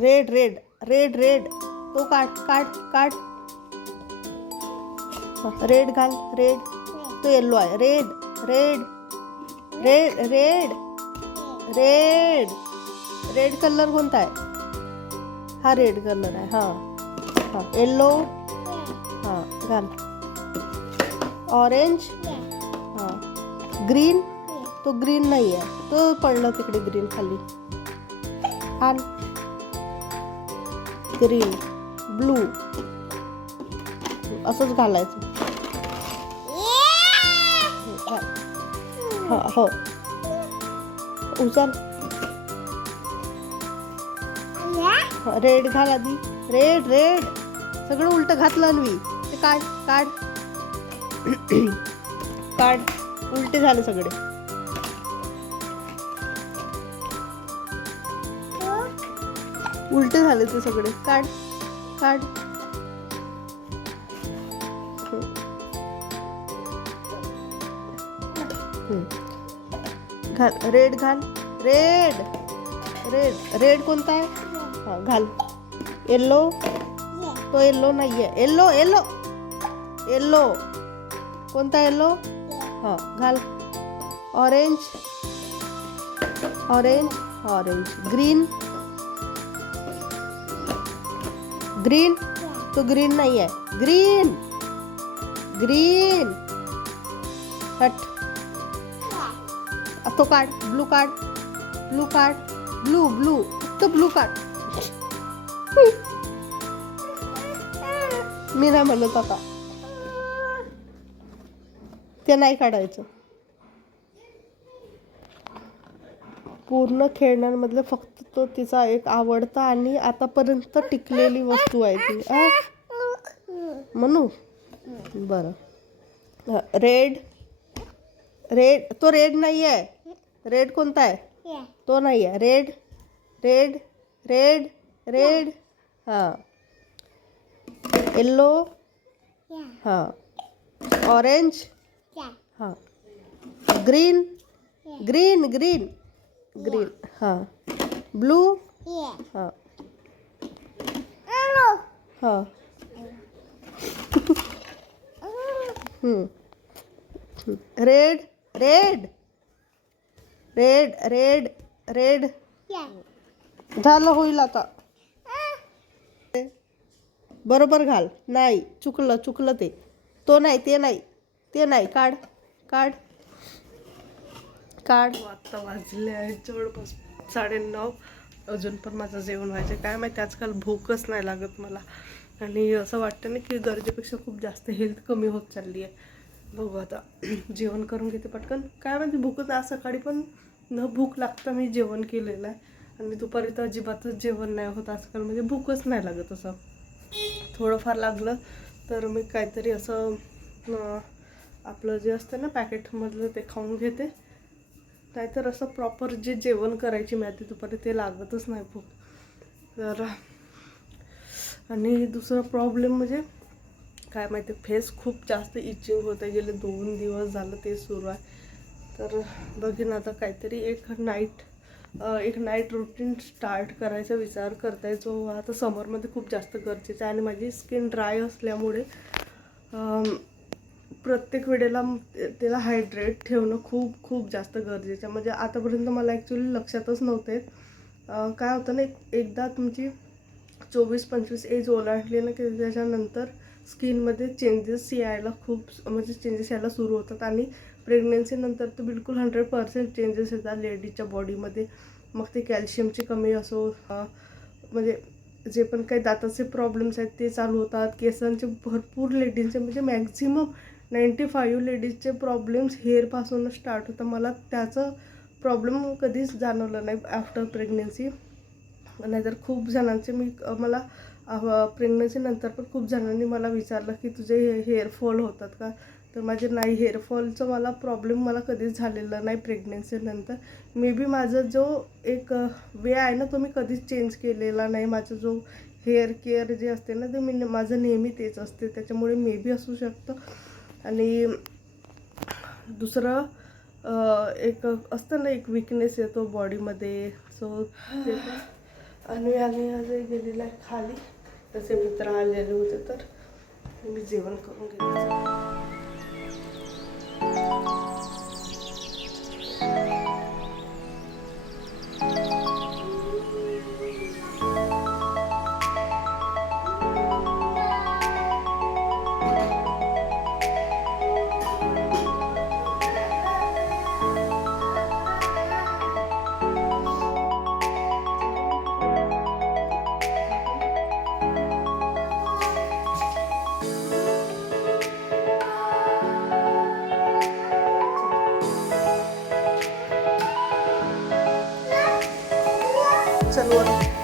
Red red red red तो काढ काढ काढ रेड घाल रेड तो येल्लो आहे. Red red red red red red colour कोणता आहे? हा रेड कलर आहे. हाँ. हाँ येल्लो हाँ, घाल. ऑरेंज हाँ. ग्रीन तो ग्रीन नाही आहे तो पडला तिकडे ग्रीन खाली. आण ग्रीन ब्लू असंच घालायचं. घाल. हा हो. उचल. रेड घाल आधी. रेड रेड सगळं उलट घातलं मी ते काढ काढ. काढ. उलटे झाले सगळे. उलट झालं ते सगळे. काढ काढ. घाल रेड घाल. Red red. रेड कोणता आहे? हां घाल. येल्लो तो येल्लो नाही आहे येल्लो येल्लो येल्लो कोणता येल्लो हा घाल. Orange orange orange green green तो ग्रीन नाही आहे. ग्रीन ग्रीन हट तो काढ ब्लू काढ ब्लू काढ ब्लू ब्लू तो ब्लू काढ मी नाही म्हणत आता. ते नाही काढायचं. पूर्ण खेळण्यांमधलं फक्त तो तिचा एक आवडता आणि आतापर्यंत टिकलेली वस्तू आहे ती आ? म्हणू बरं. रेड? रेड तो रेड नाही आहे. रेड कोणता आहे? तो नाही आहे. रेड? रेड? रेड? रेड? हां. येल्लो हां. ऑरेंज हां. ग्रीन ग्रीन ग्रीन ग्रीन हां ब्लू हां हां red red red red red झालं होईल आता. बरोबर घाल. नाही. चुकलं चुकलं ते. तो नाही ते नाही. ते नाही. काढ. काढ. काढ हो, आता वाजले आहेत जवळपास साडे नऊ अजून पण माझं जेवण व्हायचं काय माहिती आजकाल भूकच नाही लागत मला. आणि असं वाटतं ना की गरजेपेक्षा खूप जास्त हेल्थ कमी होत चालली आहे. बघू आता. जेवण करून घेते पटकन. काय माहिती भूकच आज सकाळी पण न भूक लागता मी जेवण केलेलं आहे. आणि दुपारी तर अजिबातच जेवण नाही होत आजकाल. म्हणजे भूकच नाही लागत असं. थोडंफार लागलं तर मी काहीतरी असं आपलं जे असतं ना पॅकेटमधलं ते खाऊन घेते. नाहीतर असं प्रॉपर जे जेवण करायची माहिती दुपारी ते लागतच नाही खूप. तर आणि दुसरा प्रॉब्लेम म्हणजे काय माहिती फेस खूप जास्त इचिंग होतं गेले दोन दिवस झालं ते सुरू आहे. तर बघीन आता काहीतरी एक नाईट एक नाईट रुटीन स्टार्ट करायचा विचार करताय. जो आता समरमध्ये खूप जास्त गरजेचा आहे. आणि माझी स्किन ड्राय असल्यामुळे प्रत्येक वेळेला त्याला हायड्रेट ठेवणं खूप खूप जास्त गरजेचं म्हणजे आतापर्यंत मला ॲक्च्युली लक्षातच नव्हते काय होतं ना एक एकदा तुमची चोवीस पंचवीस एज ओलांडली ना की त्याच्यानंतर स्किनमध्ये चेंजेस यायला खूप म्हणजे चेंजेस यायला सुरू होतात आणि प्रेग्नेन्सीनंतर तर बिलकुल हंड्रेड पर्सेंट चेंजेस येतात लेडीजच्या बॉडीमध्ये मग ते कॅल्शियमची कमी असो म्हणजे जे पण काही दाताचे प्रॉब्लेम्स आहेत ते चालू होतात. केसांचे भरपूर लेडीजचे म्हणजे मॅक्झिमम नाईंटी फाईव्ह लेडीजचे प्रॉब्लेम्स हेअरपासूनच स्टार्ट होतं. मला त्याचं प्रॉब्लेम कधीच जाणवलं नाही आफ्टर प्रेग्नेन्सी नाहीतर खूप जणांचे मी मला प्रेग्नन्सीनंतर पण खूप जणांनी मला विचारलं की तुझे हे हेअरफॉल होतात का? तर माझे नाही हेअरफॉलचं मला प्रॉब्लेम मला कधीच झालेला नाही प्रेग्नेन्सीनंतर मे बी माझा जो एक वे आहे ना तो मी कधीच चेंज केलेला नाही. माझा जो हेअर केअर जे असते ना ते मी माझं नेहमी तेच असते. त्याच्यामुळे मे बी असू शकतं. आणि दुसरं एक असतं ना एक विकनेस येतो बॉडीमध्ये सो ते आज आणि आजही गेलेला आहे खाली. तसे मित्र आलेले होते तर मी जेवण करून गेले chân luôn.